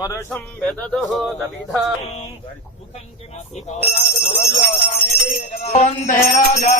स्पर्शं वेददुः दविधाम् वन्दे राजा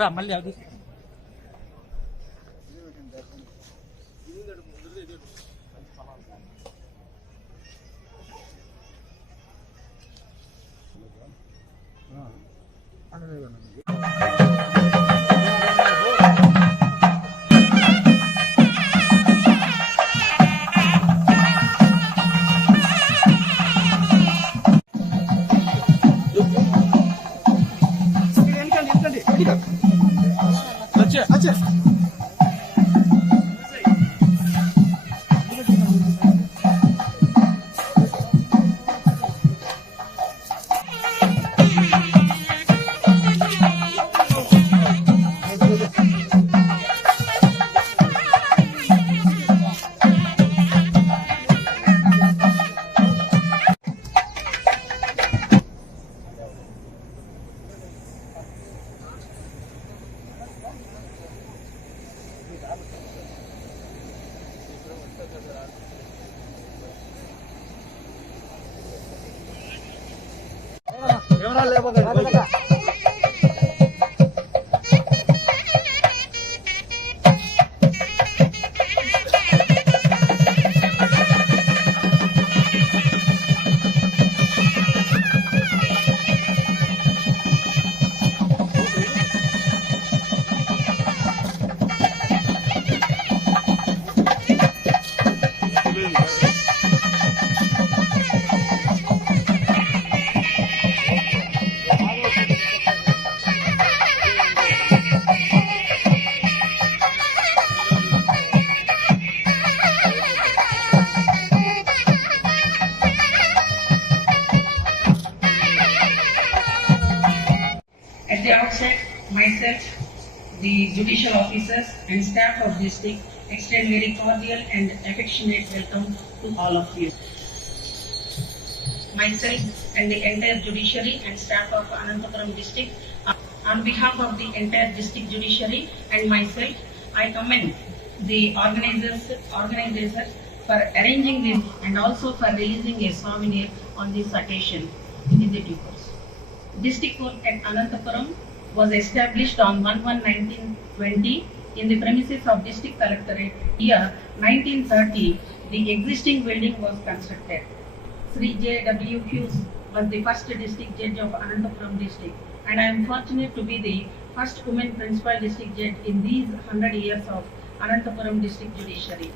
రా మళ్ళీ అది At the outset, myself, the judicial officers and staff of district extend very cordial and affectionate welcome to all of you. Myself and the entire judiciary and staff of Anantapuram district, on behalf of the entire district judiciary and myself, I commend the organizers for arranging this and also for releasing a souvenir on this occasion in the due course. District Court at Anantapuram was established on 1/1/1920 in the premises of District Collectorate. Year 1930, the existing building was constructed. Sri J.W. Hughes was the first district judge of Anantapuram district, and I am fortunate to be the first woman principal district judge in these 100 years of Anantapuram district judiciary.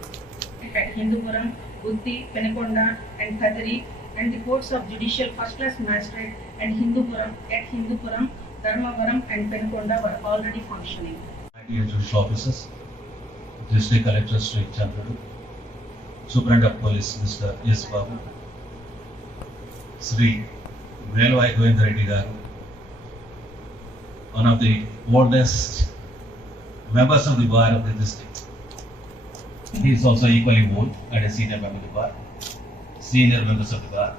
At Hindupuram, Gutti, Penekonda, and Kadari, and the courts of judicial first-class magistrate and Hindupuram, Dharmavaram, and Penekonda were already functioning. Dear judicial officers, District Collector Sri Chandradu, Superintendent of Police Mr. S. Babu, Sri Velvai Govindra Reddy Garu, one of the oldest members of the bar of the district. He is also equally old and a senior member of the bar, senior members of the bar,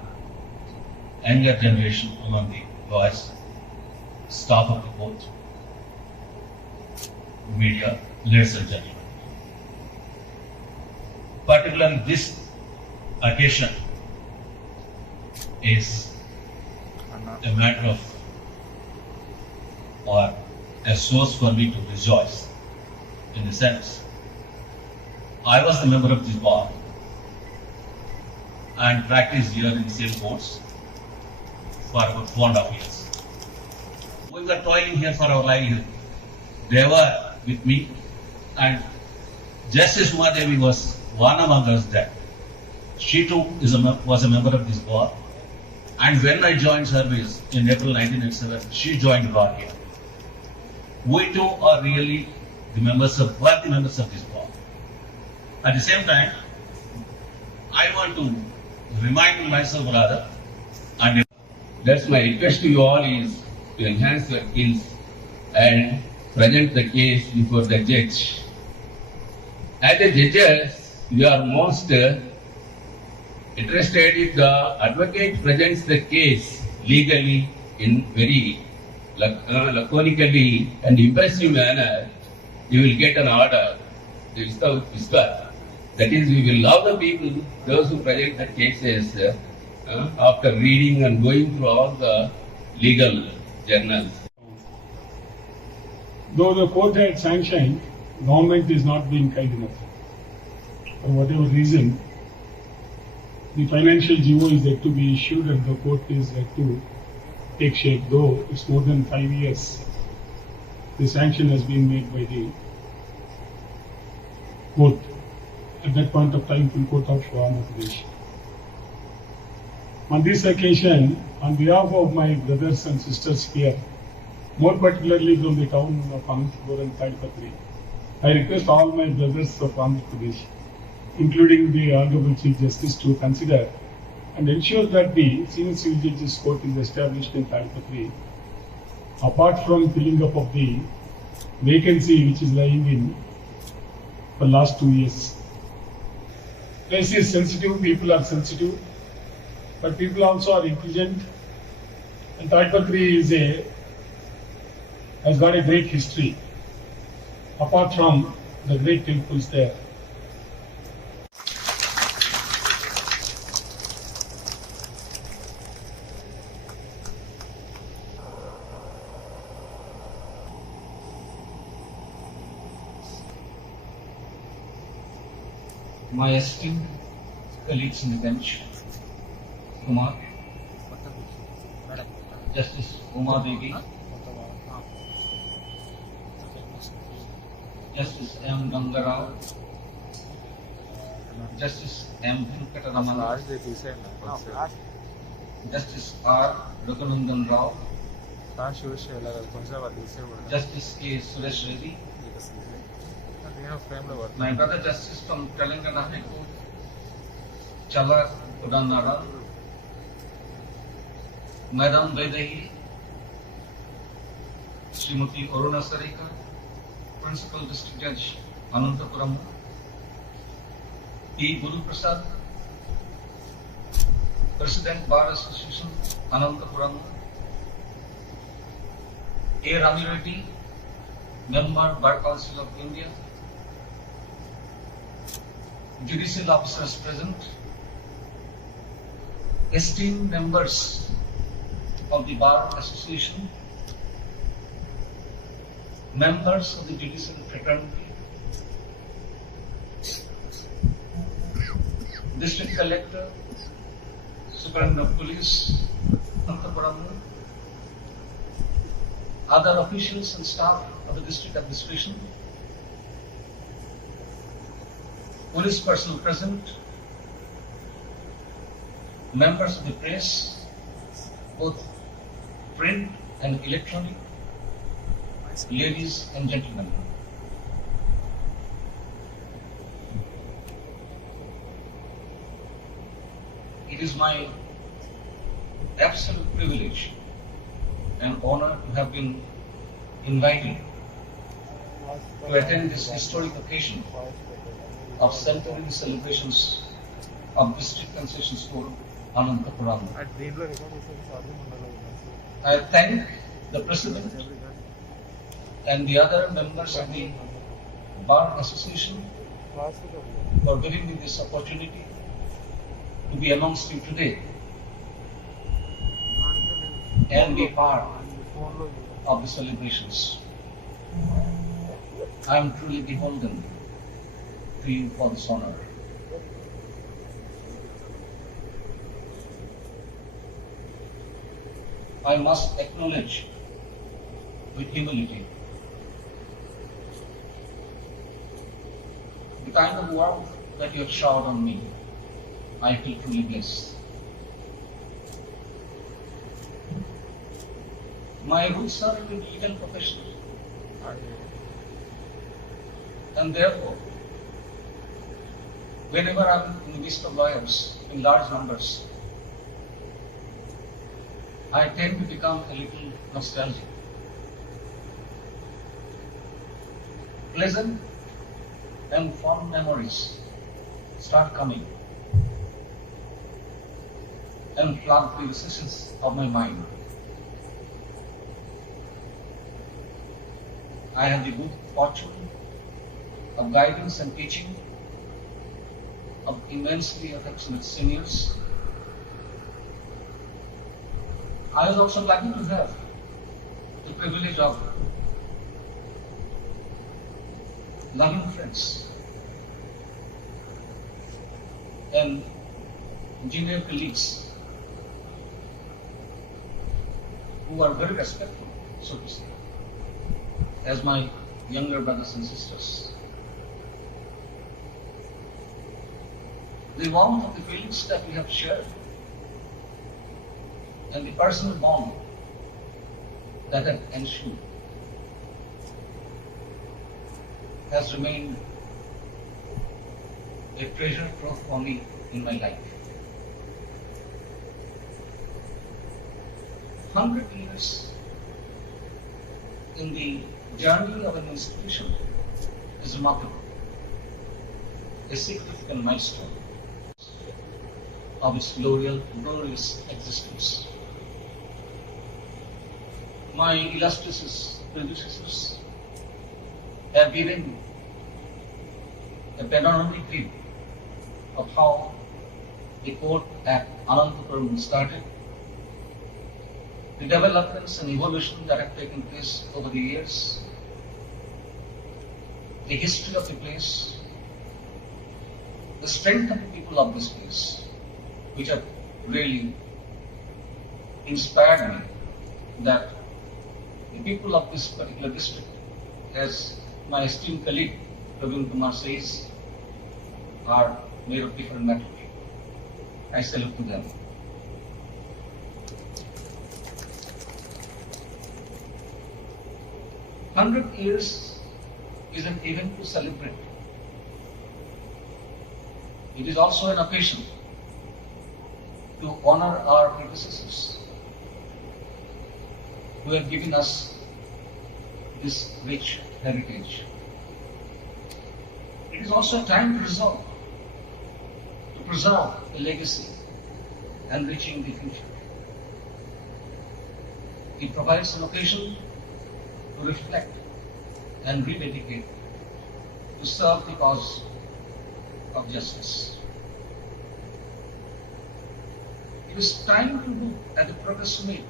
younger generation among the lawyers, staff of the court, media, ladies and gentlemen. Particularly this occasion is a matter of, or a source for me to rejoice, in the sense, I was a member of this bar and practiced here in the same courts for about 4.5 years. We were toiling here for our livelihood. They were with me, and Justice Umadevi was one among us that she too was a member of this bar, And when I joined service in April 1987, she joined law here. We too are really the worthy members of this board. At the same time, I want to remind myself rather, and That's my request to you all is to enhance your skills and present the case before the judge. As the judges, we are most interested if the advocate presents the case legally in very laconically and impressive manner, you will get an order without whisper. That is, we will love the people, those who present the cases after reading and going through all the legal journals. Though the court had sanctioned, government is not being kind enough. For whatever reason, the financial GO is yet to be issued and the court is yet to take shape, though it's more than 5 years. The sanction has been made by the court. At that point of time, full court of Andhra Pradesh. On this occasion, on behalf of my brothers and sisters here, more particularly from the town of Anantapur and Tadipatri, I request all my brothers of Andhra Pradesh, including the Honorable Chief Justice, to consider and ensure that the Senior Civil Judges Court is established in Tadipatri, apart from filling up of the vacancy which is lying in for last 2 years. Place is sensitive, people are sensitive, but people also are intelligent. And Tadipatri has got a great history, apart from the great temples there. My esteemed colleagues in the bench, Kumar, Justice Uma Devi, Justice M. Gangarao, Justice M. Venkataramana, Justice R. Raghunandan Rao, Justice K. Suresh Reddy, my brother Justice from Telangana High Court, Chala Udanara, Madam Vaidehi, Srimati Aruna Sarika, Principal District Judge, Anantapuram, P. Guru Prasad, President Bar Association, Anantapuram, A. Rami Reddy, Member Bar Council of India, judicial officers present, esteemed members of the Bar Association, members of the judicial fraternity, District Collector, Superintendent of Police, Anantapuramu, other officials and staff of the District Administration, police personnel present, members of the press, both print and electronic, ladies and gentlemen. It is my absolute privilege and honor to have been invited to attend this historic occasion of centenary celebrations of District Concessions Court, Anantapuram. I thank the President and the other members of the Bar Association for giving me this opportunity to be amongst you today and be part of the celebrations. I am truly beholden to you for this honor. I must acknowledge with humility the kind of work that you have showered on me. I feel truly blessed. My roots are in the legal profession. And therefore, whenever I'm in the midst of lawyers in large numbers, I tend to become a little nostalgic. Pleasant and fond memories start coming and flood the recesses of my mind. I have the good fortune of guidance and teaching of immensely affectionate seniors. I was also lucky to have the privilege of loving friends and junior colleagues who are very respectful, so to say, as my younger brothers and sisters. The warmth of the feelings that we have shared and the personal bond that have ensued has remained a treasure trove for me in my life. 100 years in the journey of an institution is remarkable, a significant milestone of its glorious existence. My illustrious predecessors have given a panoramic view of how the court at Anantapuram started, the developments and evolution that have taken place over the years, the history of the place, the strength of the people of this place, which have really inspired me that the people of this particular district, as my esteemed colleague Praveen Kumar says, are made of different metal. I salute to them. "100 years is an event to celebrate. It is also an occasion to honor our predecessors who have given us this rich heritage. It is also a time to preserve a legacy enriching the future. It provides an occasion to reflect and rededicate to serve the cause of justice. It is time to look at the progress made,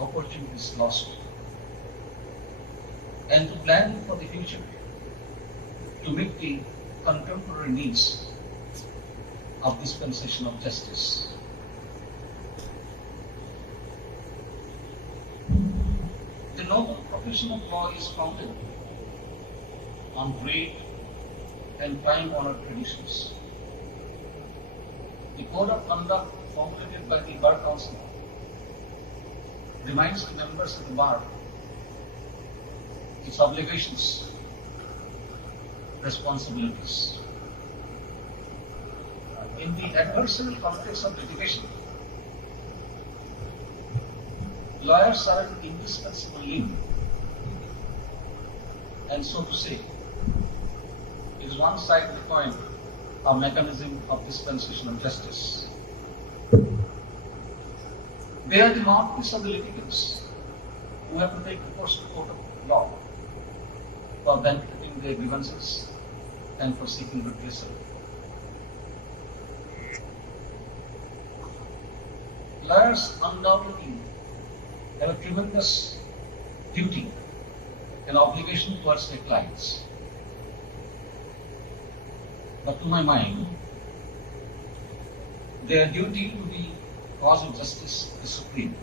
opportunities lost, and to plan for the future to meet the contemporary needs of dispensation of justice. The noble profession of law is founded on great and time-honored traditions. The code of conduct formulated by the Bar Council reminds the members of the bar its obligations, responsibilities. In the adversarial context of litigation, lawyers are an indispensable link, and so to say, is one side of the coin, a mechanism of dispensation of justice. They are the mouthpiece of the litigants who have to take recourse to the court of law for benefiting their grievances and for seeking redressal. Lawyers undoubtedly have a tremendous duty and obligation towards their clients. But to my mind, their duty to the cause of justice is supreme.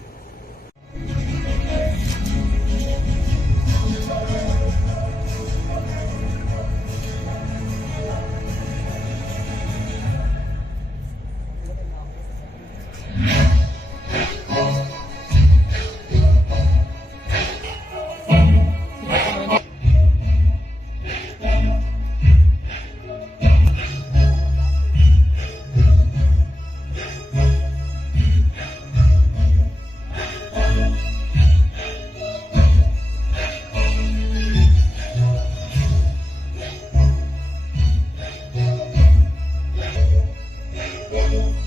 you.